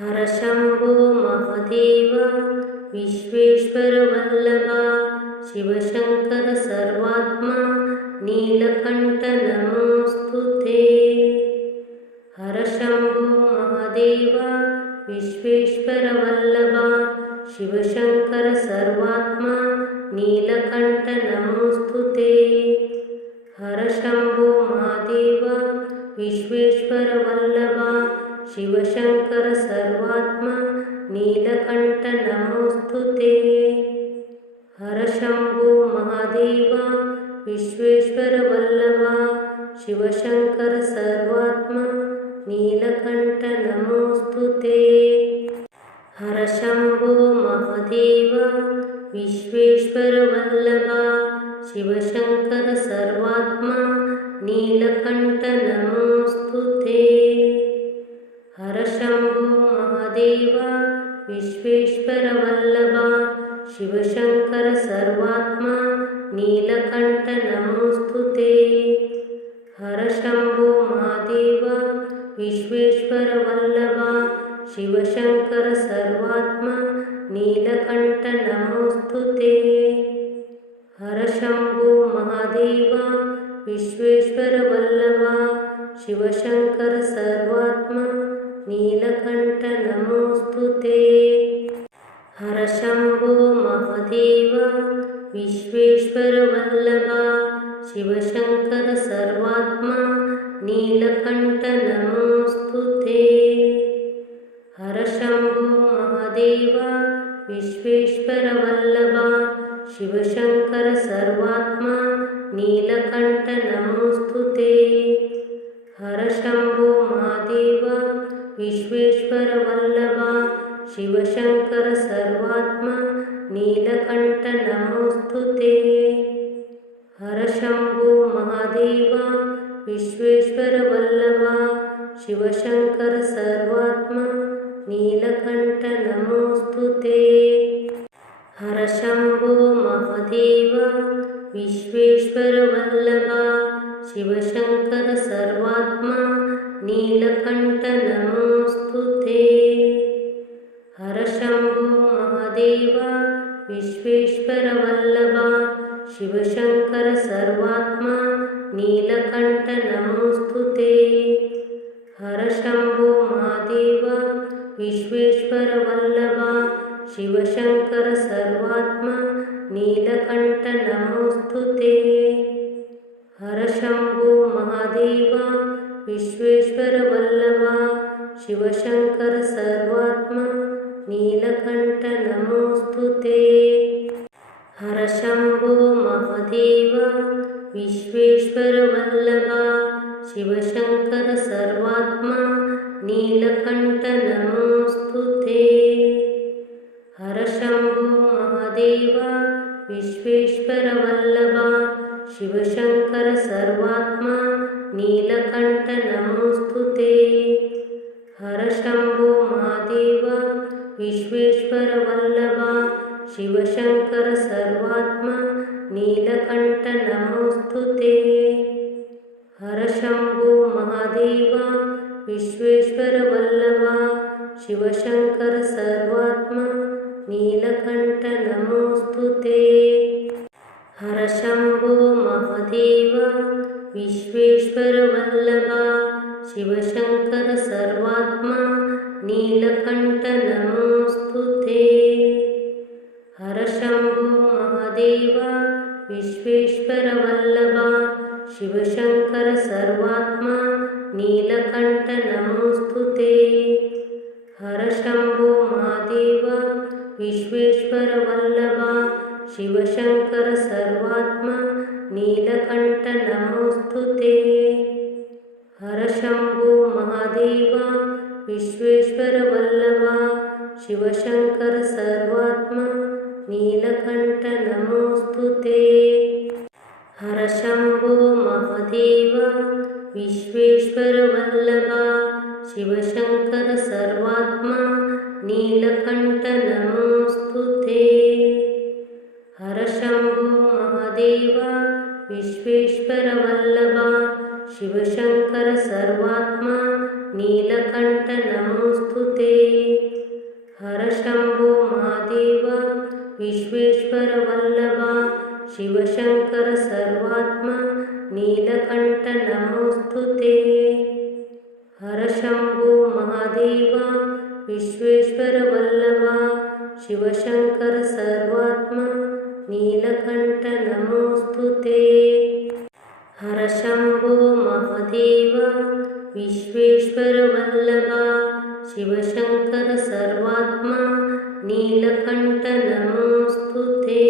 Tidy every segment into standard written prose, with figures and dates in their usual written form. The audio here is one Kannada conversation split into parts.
हर शम्भो महादेव विश्वेश्वर वल्लभा शिवशङ्कर सर्वात्मा नीलकण्ठ नमोऽस्तुते। हर शम्भो महादेव विश्वेश्वर वल्लभा शिवशङ्कर सर्वात्मा नीलकण्ठ नमोऽस्तुते। हर शम्भो महादेव विश्वेश्वर वल्लभा शिवशङ्कर सर्वात्मा नीलकण्ठ नमोऽस्तुते। हर शम्भो महादेव विश्वेश्वर वल्लभा शिवशङ्कर सर्वात्मा नीलकण्ठ नमोऽस्तुते। हर शम्भो महादेव विश्वेश्वर वल्लभा शिवशङ्कर सर्वात्मा नीलकण्ठ नमोऽस्तुते। हर शम्भो महादेव विश्वेश्वर वल्लभा शिवशङ्कर सर्वात्मा नीलकण्ठ नमोऽस्तुते। हर शम्भो महादेव विश्वेश्वर वल्लभा शिवशङ्कर सर्वात्मा नीलकण्ठ नमोऽस्तुते। हर शम्भो महादेव विश्वेश्वर वल्लभा शिवशङ्कर सर्वात्मा नीलकण्ठ नमोऽस्तुते। हर शम्भो महादेव विश्वेश्वर वल्लभा शिवशङ्कर सर्वात्मा नीलकण्ठ नमोऽस्तुते। हर शम्भो महादेव विश्वेश्वर वल्लभा शिवशङ्कर सर्वात्मा नीलकण्ठ नमोऽस्तुते। हर शम्भो महादेव विश्वेश्वर वल्लभा शिवशङ्कर सर्वात्मा नीलकण्ठ नमोऽस्तुते। हर शम्भो महादेव विश्वेश्वर वल्लभा शिवशङ्कर सर्वात्मा नीलकण्ठ नमोऽस्तुते। हर शम्भो महादेव विश्वेश्वर वल्लभा शिवशङ्कर सर्वात्मा नीलकण्ठ नमोऽस्तुते। हर शम्भो महादेव विश्वेश्वर वल्लभा शिवशङ्कर सर्वात्मा नीलकण्ठ नमोऽस्तुते। हर शम्भो महादेव विश्वेश्वर वल्लभा शिवशङ्कर सर्वात्मा नीलकण्ठ नमोऽस्तुते। हर शम्भो महादेव विश्वेश्वर वल्लभा शिवशङ्कर सर्वात्मा नीलकण्ठ नमोऽस्तुते। हर शम्भो महादेव विश्वेश्वर वल्लभा शिवशङ्कर सर्वात्मा नीलकण्ठ नमोऽस्तुते। हर शम्भो महादेव विश्वेश्वर वल्लभा शिवशङ्कर सर्वात्मा नीलकण्ठ नमोऽस्तुते। हर शम्भो महादेव विश्वेश्वर वल्लभा शिवशङ्कर सर्वात्मा नीलकण्ठ नमोऽस्तुते। हर शम्भो महादेव विश्वेश्वर वल्लभा शिवशङ्कर सर्वात्मा नीलकण्ठ नमोऽस्तुते। हर शम्भो महादेव विश्वेश्वर वल्लभा शिवशङ्कर सर्वात्मा नीलकण्ठ नमोऽस्तुते। हर शम्भो महादेव विश्वेश्वर वल्लभा शिवशङ्कर सर्वात्मा नीलकण्ठ नमोऽस्तुते। हर शम्भो महादेव विश्वेश्वर वल्लभा शिवशङ्कर सर्वात्मा नीलकण्ठ नमोऽस्तुते। हर शम्भो महादेव विश्वेश्वर वल्लभा शिवशङ्कर सर्वात्मा नीलकण्ठ नमोऽस्तुते। हर शम्भो महादेव विश्वेश्वर वल्लभा शिवशङ्कर सर्वात्मा नीलकण्ठ नमोऽस्तुते। हर शम्भो महादेव विश्वेश्वर वल्लभा शिवशङ्कर सर्वात्मा नीलकण्ठ नमोऽस्तुते। ಶಿವಶಂಕರ ಸರ್ವಾತ್ಮ ನೀಲಕಂಠ ನಮೋಸ್ತುತೇ. ಹರ ಶಂಭೋ ಮಹಾದೇವ ವಿಶ್ವೇಶ್ವರ ವಲ್ಲಭ ಶಿವಶಂಕರ ಸರ್ವಾತ್ಮ ನೀಲಕಂಠ ನಮೋಸ್ತುತೇ. ಹರ ಶಂಭೋ ಮಹಾದೇವ ವಿಶ್ವೇಶ್ವರ ವಲ್ಲಭ ಶಿವಶಂಕರ ಸರ್ವಾತ್ಮ ನೀಲಕಂಠ ನಮೋಸ್ತುತೇ.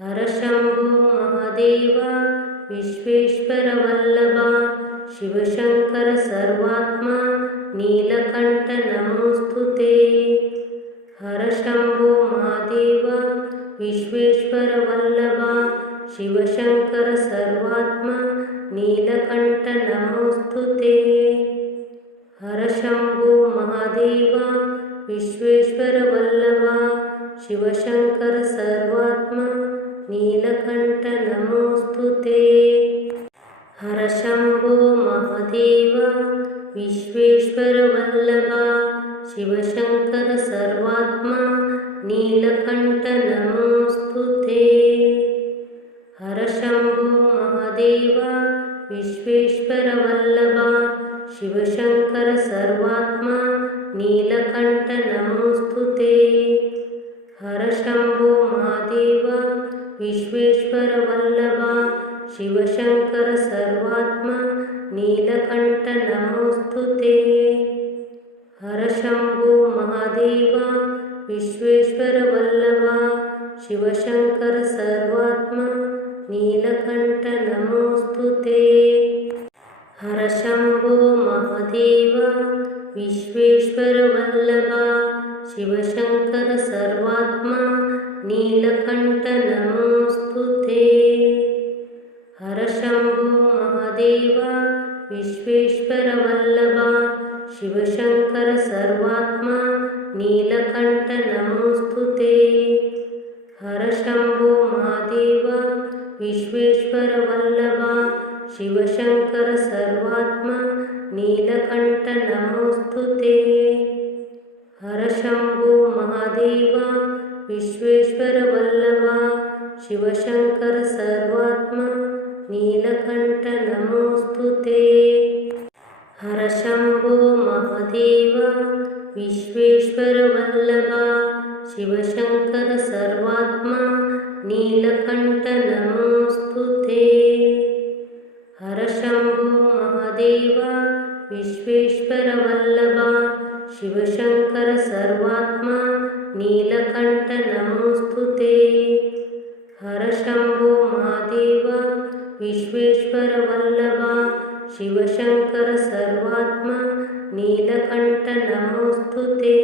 ಹರ ಶಂಭೋ ಮಹಾದೇವ ವಿಶ್ವೇಶ್ವರ ವಲ್ಲಭ ಶಿವಶಂಕರ ಸರ್ವಾತ್ಮ ನೀಲಕಂಠ ನಮೋಸ್ತುತೇ. ಹರ ಶಂಭೋ ಮಹಾದೇವ ವಿಶ್ವೇಶ್ವರ ವಲ್ಲಭ ಶಿವಶಂಕರ ಸರ್ವಾತ್ಮ ನೀಲಕಂಠ ನಮೋಸ್ತುತೇ. ಹರ ಶಂಭೋ ಮಹಾದೇವ ವಿಶ್ವೇಶ್ವರ ವಲ್ಲಭ ಶಿವಶಂಕರ ಸರ್ವಾತ್ಮ ನೀಲಕಂಠ ನಮೋಸ್ತುತೇ. ಹರ ಶಂಭೋ ಮಹಾದೇವ ವಿಶ್ವೇಶ್ವರ ವಲ್ಲಭ ಶಿವಶಂಕರ ಸರ್ವಾತ್ಮ ನೀಲಕಂಠ ನಮೋಸ್ತುತೇ. ಹರ ಶಂಭೋ ಮಹಾದೇವ ವಿಶ್ವೇಶ್ವರ ವಲ್ಲಭ ಶಿವಶಂಕರ ಸರ್ವಾತ್ಮ ನೀಲಕಂಠ ನಮೋಸ್ತುತೇ. ಹರ ಶಂಭೋ ಮಹಾದೇವ ವಿಶ್ವೇಶ್ವರ ವಲ್ಲಭ ಶಿವಶಂಕರ ಸರ್ವಾತ್ಮ ನೀಲಕಂಠ ನಮೋಸ್ತುತೇ. ಹರ ಶಂಭೋ ಮಹಾದೇವ ವಿಶ್ವೇಶ್ವರ ವಲ್ಲಭ ಶಿವಶಂಕರ ಸರ್ವಾತ್ಮ ನೀಲಕಂಠ ನಮೋಸ್ತುತೇ. ಹರ ಶಂಭೋ ಮಹಾದೇವ ವಿಶ್ವೇಶ್ವರ ವಲ್ಲಭ ಶಿವಶಂಕರ ಸರ್ವಾತ್ಮ ನೀಲಕಂಠ ನಮೋಸ್ತುತೇ. ಹರ ಶಂಭೋ ಮಹಾದೇವ ವಿಶ್ವೇಶ್ವರ ವಲ್ಲಭ ಶಿವಶಂಕರ ಸರ್ವಾತ್ಮ ನೀಲಕಂಠ ನಮೋಸ್ತುತೇ. ಹರ ಶಂಭೋ ಮಹಾದೇವ ವಿಶ್ವೇಶ್ವರ ವಲ್ಲಭ ಶಿವಶಂಕರ ಸರ್ವಾತ್ಮ ನೀಲಕಂಠ ನಮೋಸ್ತುತೇ. ಹರ ಶಂಭೋ ಮಹಾದೇವ ವಿಶ್ವೇಶ್ವರ ವಲ್ಲಭ ಶಿವಶಂಕರ ಸರ್ವಾತ್ಮ ನೀಲಕಂಠ ನಮೋಸ್ತುತೇ. ಹರ ಶಂಭೋ ಮಹಾದೇವ ವಿಶ್ವೇಶ್ವರ ವಲ್ಲಭ ಶಿವಶಂಕರ ಸರ್ವಾತ್ಮ ನೀಲಕಂಠ ನಮೋಸ್ತುತೇ. ಹರ ಶಂಭೋ ಮಹಾದೇವ ವಿಶ್ವೇಶ್ವರ ವಲ್ಲಭ ಶಿವಶಂಕರ ಸರ್ವಾತ್ಮ ನೀಲಕಂಠ ನಮೋಸ್ತುತೇ. ಹರ ಶಂಭೋ ಮಹಾದೇವ ವಿಶ್ವೇಶ್ವರ ವಲ್ಲಭ ಶಿವಶಂಕರ ಸರ್ವಾತ್ಮ ನೀಲಕಂಠ ನಮೋಸ್ತುತೇ.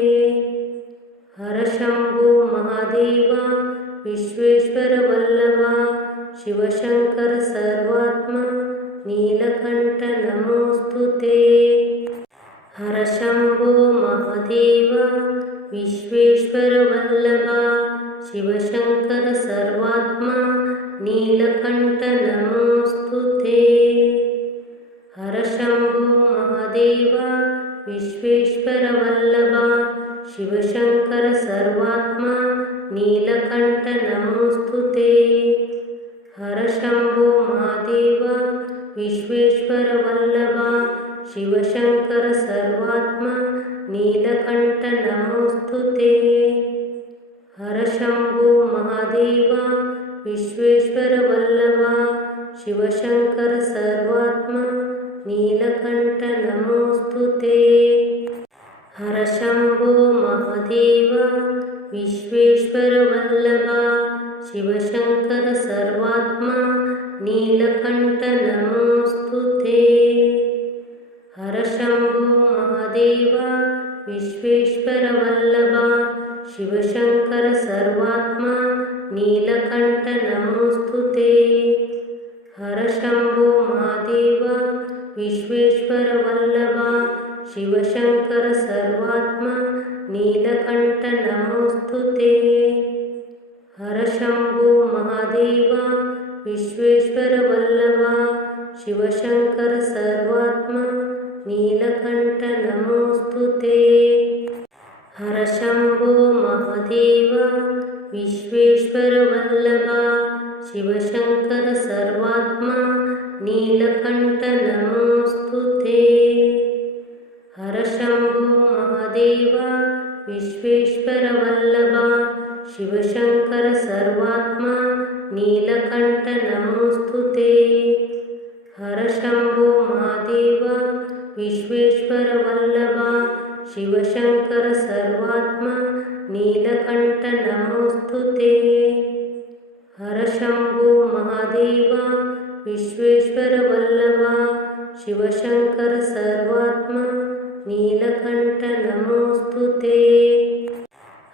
ಹರ ಶಂಭೋ ಮಹಾದೇವ ವಿಶ್ವೇಶ್ವರ ವಲ್ಲಭ ಶಿವಶಂಕರ ಸರ್ವಾತ್ಮ ನೀಲಕಂಠ ನಮೋಸ್ತುತೇ. ಹರ ಶಂಭೋ ಮಹಾದೇವ ವಿಶ್ವೇಶ್ವರ ವಲ್ಲಭ ಶಿವಶಂಕರ ಸರ್ವಾತ್ಮ ನೀಲಕಂಠ ನಮೋಸ್ತುತೇ. ಹರ ಶಂಭೋ ಮಹಾದೇವ ವಿಶ್ವೇಶ್ವರ ವಲ್ಲಭ ಶಿವಶಂಕರ ಸರ್ವಾತ್ಮ ನೀಲಕಂಠ ನಮೋಸ್ತುತೇ. ಹರ ಶಂಭೋ ಮಹಾದೇವ ವಿಶ್ವೇಶ್ವರ ವಲ್ಲಭ ಶಿವಶಂಕರ ಸರ್ವಾತ್ಮ ನೀಲಕಂಠ ನಮೋಸ್ತುತೇ. ಹರ ಶಂಭೋ ಮಹಾದೇವ ವಿಶ್ವೇಶ್ವರ ವಲ್ಲಭ ಶಿವಶಂಕರ ಸರ್ವಾತ್ಮ ನೀಲಕಂಠ ನಮೋಸ್ತುತೇ. ಹರ ಶಂಭೋ ಮಹಾದೇವ ವಿಶ್ವೇಶ್ವರ ವಲ್ಲಭ ಶಿವಶಂಕರ ಸರ್ವಾತ್ಮ ನೀಲಕಂಠ ನಮೋಸ್ತುತೇ. ಹರ ಶಂಭೋ ಮಹಾದೇವ ವಿಶ್ವೇಶ್ವರ ವಲ್ಲಭ ಶಿವಶಂಕರ ಸರ್ವಾತ್ಮ ನೀಲಕಂಠ ನಮೋಸ್ತುತೇ. ಹರ ಶಂಭೋ ಮಹಾದೇವ ವಿಶ್ವೇಶ್ವರ ವಲ್ಲಭ ಶಿವಶಂಕರ ಸರ್ವಾತ್ಮ ನೀಲಕಂಠ ನಮೋಸ್ತುತೇ. ಹರ ಶಂಭೋ ಮಹಾದೇವ ವಿಶ್ವೇಶ್ವರ ವಲ್ಲಭ ಶಿವಶಂಕರ ಸರ್ವಾತ್ಮ ನೀಲಕಂಠ ನಮೋಸ್ತುತೇ. ಹರ ಶಂಭೋ ಮಹಾದೇವ विश्वेश्वर वल्लभ शिवशङ्कर सर्वात्मा नीलकण्ठ नमोऽस्तु ते। हर शम्भो महादेव विश्वेश्वर वल्लभ शिवशङ्कर सर्वात्मा नीलकण्ठ नमोऽस्तु ते। हर शम्भो महादेव विश्वेश्वर वल्लभ शिवशङ्कर सर्वात्मा नीलकण्ठ नमोऽस्तु ते। हर शम्भो महादेव विश्वेश्वर वल्लभ शिवशङ्कर सर्वात्मा नीलकण्ठ नमोऽस्तु ते।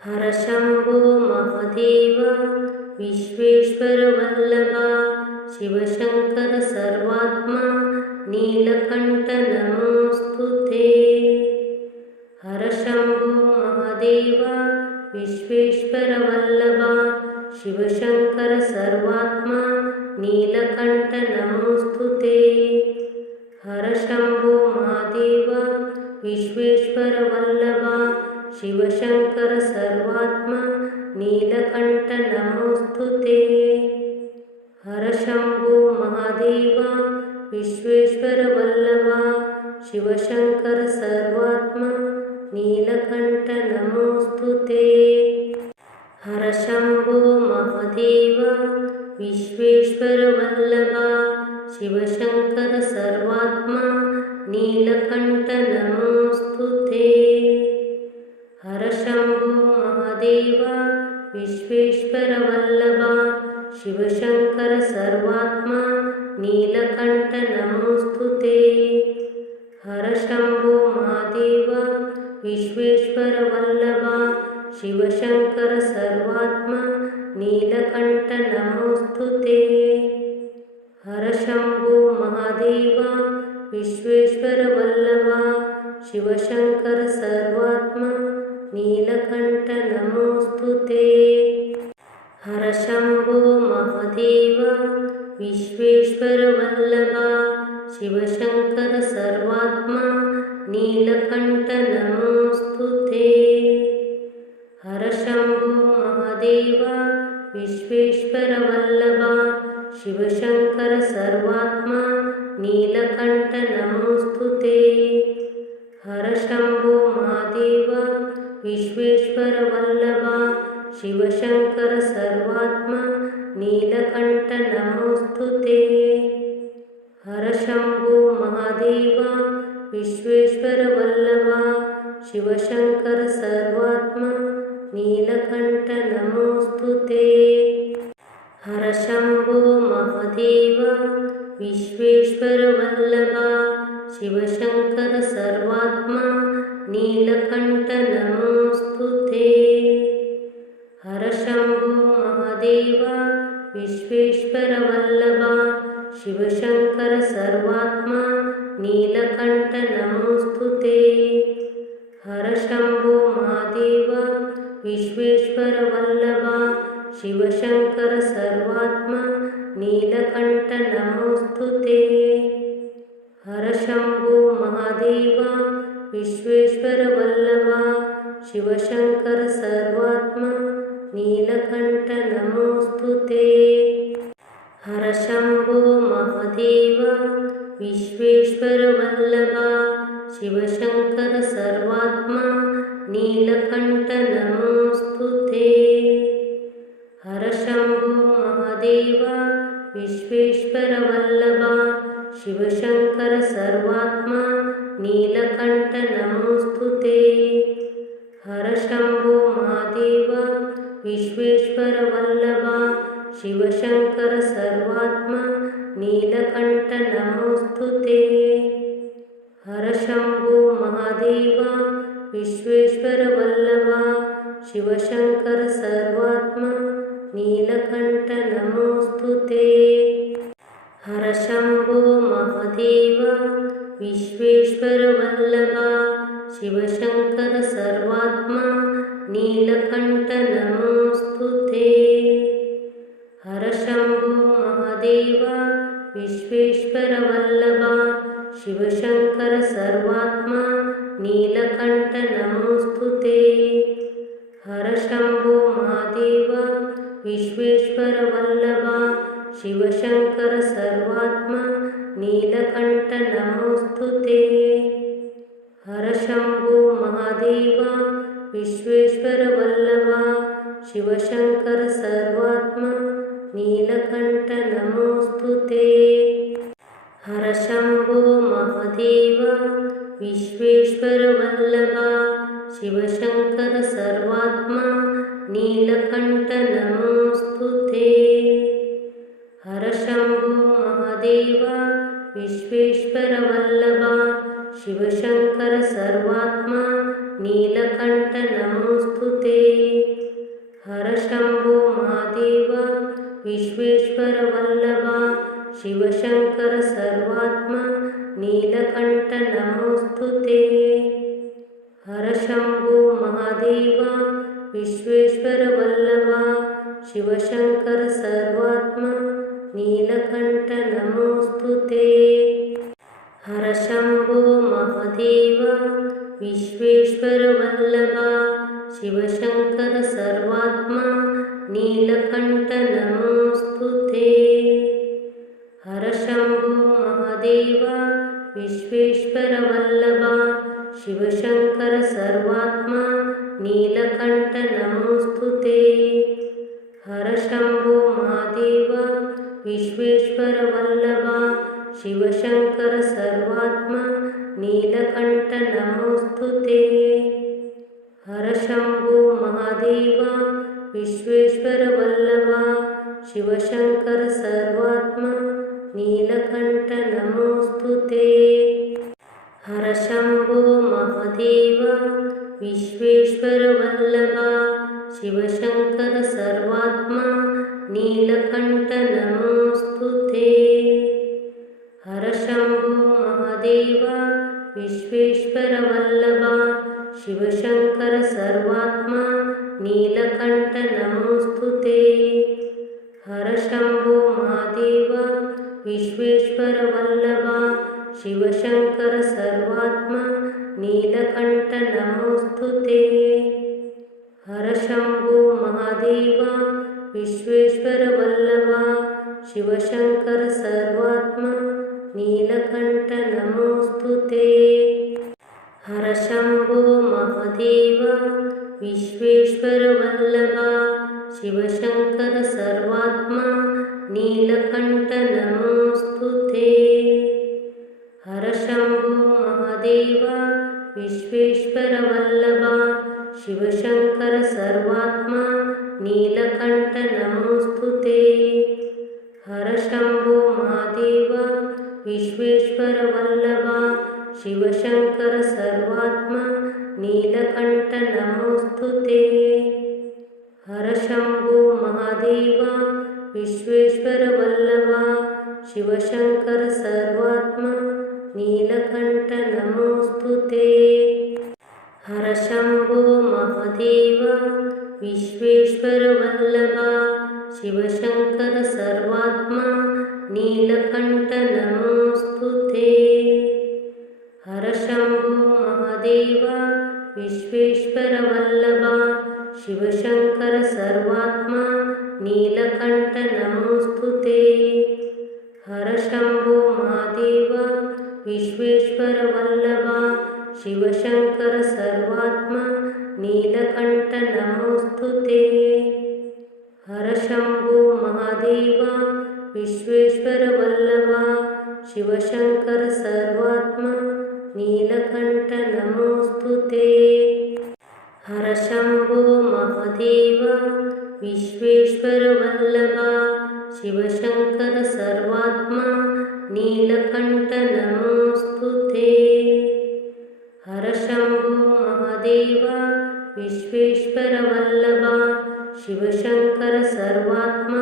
हर शम्भो महादेव विश्वेश्वर वल्लभ शिवशङ्कर सर्वात्मा नीलकण्ठ नमोऽस्तु ते। हर शम्भो महादेव विश्वेश्वर वल्लभ शिवशङ्कर सर्वात्मा नीलकण्ठ नमोऽस्तु ते। हर शम्भो महादेव विश्वेश्वर वल्लभ शिवशङ्कर सर्वात्मा नीलकण्ठ नमोऽस्तु ते। हर शम्भो महादेव विश्वेश्वर वल्लभ शिवशङ्कर सर्वात्मा नीलकण्ठ नमोऽस्तु ते। हर शम्भो महादेव विश्वेश्वर वल्लभ शिवशङ्कर सर्वात्मा नीलकण्ठ नमोऽस्तु ते। हर शम्भो महादेव विश्वेश्वर वल्लभ शिवशङ्कर सर्वात्मा नीलकण्ठ नमोऽस्तु ते। हर शम्भो महादेव विश्वेश्वर वल्लभ शिवशङ्कर सर्वात्मा नीलकण्ठ नमोऽस्तु ते। हर शम्भो महादेव विश्वेश्वर वल्लभ शिवशङ्कर सर्वात्मा नीलकण्ठ नमोऽस्तु ते। हर शम्भो महादेव विश्वेश्वर वल्लभ शिवशङ्कर सर्वात्मा नीलकण्ठ नमोऽस्तु ते। हर शम्भो महादेव विश्वेश्वर वल्लभ शिवशङ्कर सर्वात्मा नीलकण्ठ नमोऽस्तु ते। हर शम्भो महादेव विश्वेश्वर वल्लभ शिवशङ्कर सर्वात्मा नीलकण्ठ नमोऽस्तु ते। हर शम्भो महादेव विश्वेश्वर वल्लभ शिवशङ्कर सर्वात्मा नीलकण्ठ नमोऽस्तु ते। हर शम्भो महादेव विश्वेश्वर वल्लभ शिवशङ्कर सर्वात्मा नीलकण्ठ नमोऽस्तु ते। हर शम्भो महादेव विश्वेश्वर वल्लभ शिवशङ्कर सर्वात्मा नीलकण्ठ नमोऽस्तु ते। हर शम्भो महादेव विश्वेश्वर वल्लभ शिवशङ्कर सर्वात्मा नीलकण्ठ नमोऽस्तु ते। हर शम्भो महादेव विश्वेश्वर वल्लभ शिवशङ्कर सर्वात्मा नीलकण्ठ नमोऽस्तु ते। हर शम्भो महादेव विश्वेश्वर वल्लभ शिवशङ्कर सर्वात्मा नीलकण्ठ नमोऽस्तु ते। हर शम्भो महादेव विश्वेश्वर वल्लभ शिवशङ्कर सर्वात्मा नीलकण्ठ नमोऽस्तु ते। हर शम्भो महादेव विश्वेश्वर वल्लभ शिवशङ्कर सर्वात्मा नीलकण्ठ नमोऽस्तु ते। हर शम्भो महादेव विश्वेश्वर वल्लभ शिवशङ्कर सर्वात्मा नीलकण्ठ नमोऽस्तु ते। हर शम्भो महादेव विश्वेश्वर वल्लभ शिवशङ्कर सर्वात्मा नीलकण्ठ नमोऽस्तु ते। हर शम्भो महादेव विश्वेश्वर वल्लभ शिवशङ्कर सर्वात्मा नीलकण्ठ नमोऽस्तु ते। हर शम्भो महादेव ಶಿವಶಂಕರ ಸರ್ವಾತ್ಮ ನೀಲಕಂಠ ನಮೋಸ್ತುತೇ. ಹರ ಶಂಭೋ ಮಹಾದೇವ ವಿಶ್ವೇಶ್ವರ ವಲ್ಲಭ ಶಿವಶಂಕರ ಸರ್ವಾತ್ಮ ನೀಲಕಂಠ ನಮೋಸ್ತುತೇ. ಹರ ಶಂಭೋ ಮಹಾದೇವ ವಿಶ್ವೇಶ್ವರ ವಲ್ಲಭ ಶಿವಶಂಕರ ಸರ್ವಾತ್ಮ ನೀಲಕಂಠ ನಮೋಸ್ತುತೇ. ಹರ ಶಂಭೋ ಮಹಾದೇವ ವಿಶ್ವೇಶ್ವರ ವಲ್ಲಭ ಶಿವಶಂಕರ ಸರ್ವಾತ್ಮ ನೀಲಕಂಠ ನಮೋಸ್ತುತೇ. ಹರ ಶಂಭೋ ಮಹಾದೇವ ವಿಶ್ವೇಶ್ವರ ವಲ್ಲಭ ಶಿವಶಂಕರ ಸರ್ವಾತ್ಮ ನೀಲಕಂಠ ನಮೋಸ್ತುತೇ. ಹರ ಶಂಭೋ ಮಹಾದೇವ ವಿಶ್ವೇಶ್ವರ ವಲ್ಲಭ ಶಿವಶಂಕರ ಸರ್ವಾತ್ಮ ನೀಲಕಂಠ ನಮೋಸ್ತುತೇ. ಹರ ಶಂಭೋ ಮಹಾದೇವ ವಿಶ್ವೇಶ್ವರ ವಲ್ಲಭ ಶಿವಶಂಕರ ಸರ್ವಾತ್ಮ ನೀಲಕಂಠ ನಮೋಸ್ತುತೇ. ಹರ ಶಂಭೋ ಮಹಾದೇವ ವಿಶ್ವೇಶ್ವರ ವಲ್ಲಭ ಶಿವಶಂಕರ ಸರ್ವಾತ್ಮ ನೀಲಕಂಠ ನಮೋಸ್ತುತೇ. ಹರ ಶಂಭೋ ಮಹಾದೇವ ವಿಶ್ವೇಶ್ವರ ವಲ್ಲಭ ಶಿವಶಂಕರ ಸರ್ವಾತ್ಮ ನೀಲಕಂಠ ನಮೋಸ್ತುತೇ. ಹರ ಶಂಭೋ ಮಹಾದೇವ ವಿಶ್ವೇಶ್ವರ ವಲ್ಲಭ ಶಿವಶಂಕರ ಸರ್ವಾತ್ಮ ನೀಲಕಂಠ ನಮೋಸ್ತುತೇ. ಹರ ಶಂಭೋ ಮಹಾದೇವ ವಿಶ್ವೇಶ್ವರ ವಲ್ಲಭ ಶಿವಶಂಕರ ಸರ್ವಾತ್ಮ ನೀಲಕಂಠ ನಮೋಸ್ತುತೇ. ಹರ ಶಂಭೋ ಮಹಾದೇವ ವಿಶ್ವೇಶ್ವರ ವಲ್ಲಭ ಶಿವಶಂಕರ ಸರ್ವಾತ್ಮ ನೀಲಕಂಠ ನಮೋಸ್ತುತೇ. ಹರ ಶಂಭೋ ಮಹಾದೇವ ವಿಶ್ವೇಶ್ವರ ವಲ್ಲಭ ಶಿವಶಂಕರ ಸರ್ವಾತ್ಮ ನೀಲಕಂಠ ನಮೋಸ್ತುತೇ. ಹರ ಶಂಭೋ ಮಹಾದೇವ ವಿಶ್ವೇಶ್ವರ ವಲ್ಲಭ ಶಿವಶಂಕರ ಸರ್ವಾತ್ಮ ನೀಲಕಂಠ ನಮೋಸ್ತುತೇ. ಹರ ಶಂಭೋ ಮಹಾದೇವ ವಿಶ್ವೇಶ್ವರ ವಲ್ಲಭ ಶಿವಶಂಕರ ಸರ್ವಾತ್ಮ ನೀಲಕಂಠ ನಮೋಸ್ತುತೇ. ಹರ ಶಂಭೋ ಮಹಾದೇವ ವಿಶ್ವೇಶ್ವರ ವಲ್ಲಭ ಶಿವಶಂಕರ ಸರ್ವಾತ್ಮ ನೀಲಕಂಠ ನಮೋಸ್ತುತೇ. ಹರ ಶಂಭೋ ಮಹಾದೇವ ವಿಶ್ವೇಶ್ವರ ವಲ್ಲಭ ಶಿವಶಂಕರ ಸರ್ವಾತ್ಮ ನೀಲಕಂಠ ನಮೋಸ್ತುತೇ. ಹರ ಶಂಭೋ ಮಹಾದೇವ ವಿಶ್ವೇಶ್ವರ ವಲ್ಲಭ ಶಿವಶಂಕರ ಸರ್ವಾತ್ಮ ನೀಲಕಂಠ ನಮೋಸ್ತುತೇ. ಹರ ಶಂಭೋ ಮಹಾದೇವ ವಿಶ್ವೇಶ್ವರ ವಲ್ಲಭ ಶಿವಶಂಕರ ಸರ್ವಾತ್ಮ ನೀಲಕಂಠ ನಮೋಸ್ತುತೇ. ಹರ ಶಂಭೋ ಮಹಾದೇವ ವಿಶ್ವೇಶ್ವರ ವಲ್ಲಭ ಶಿವಶಂಕರ ಸರ್ವಾತ್ಮ ನೀಲಕಂಠ ನಮೋಸ್ತುತೇ. ಹರ ಶಂಭೋ ಮಹಾದೇವ ವಿಶ್ವೇಶ್ವರ ವಲ್ಲಭ ಶಿವಶಂಕರ ಸರ್ವಾತ್ಮ ನೀಲಕಂಠ ನಮೋಸ್ತುತೇ. ಹರ ಶಂಭೋ ಮಹಾದೇವ ವಿಶ್ವೇಶ್ವರ ವಲ್ಲಭ ಶಿವಶಂಕರ ಸರ್ವಾತ್ಮ ನೀಲಕಂಠ ನಮೋಸ್ತುತೇ. ಹರ ಶಂಭೋ ಮಹಾದೇವ ವಿಶ್ವೇಶ್ವರ ವಲ್ಲಭ ಶಿವಶಂಕರ ಸರ್ವಾತ್ಮ ನೀಲಕಂಠ ನಮೋಸ್ತುತೇ. ಹರ ಶಂಭೋ ಮಹಾದೇವ ವಿಶ್ವೇಶ್ವರ ವಲ್ಲಭ ಶಿವಶಂಕರ ಸರ್ವಾತ್ಮ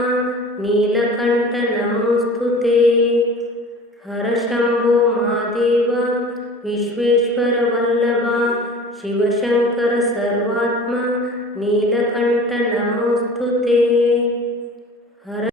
ನೀಲಕಂಠ ನಮೋಸ್ತುತೇ. ಹರ ಶಂಭೋ ಮಹಾದೇವ ವಿಶ್ವೇಶ್ವರ ವಲ್ಲಭ ಶಿವಶಂಕರ ಸರ್ವಾತ್ಮ ನೀಲಕಂಠ ನಮೋಸ್ತುತೇ.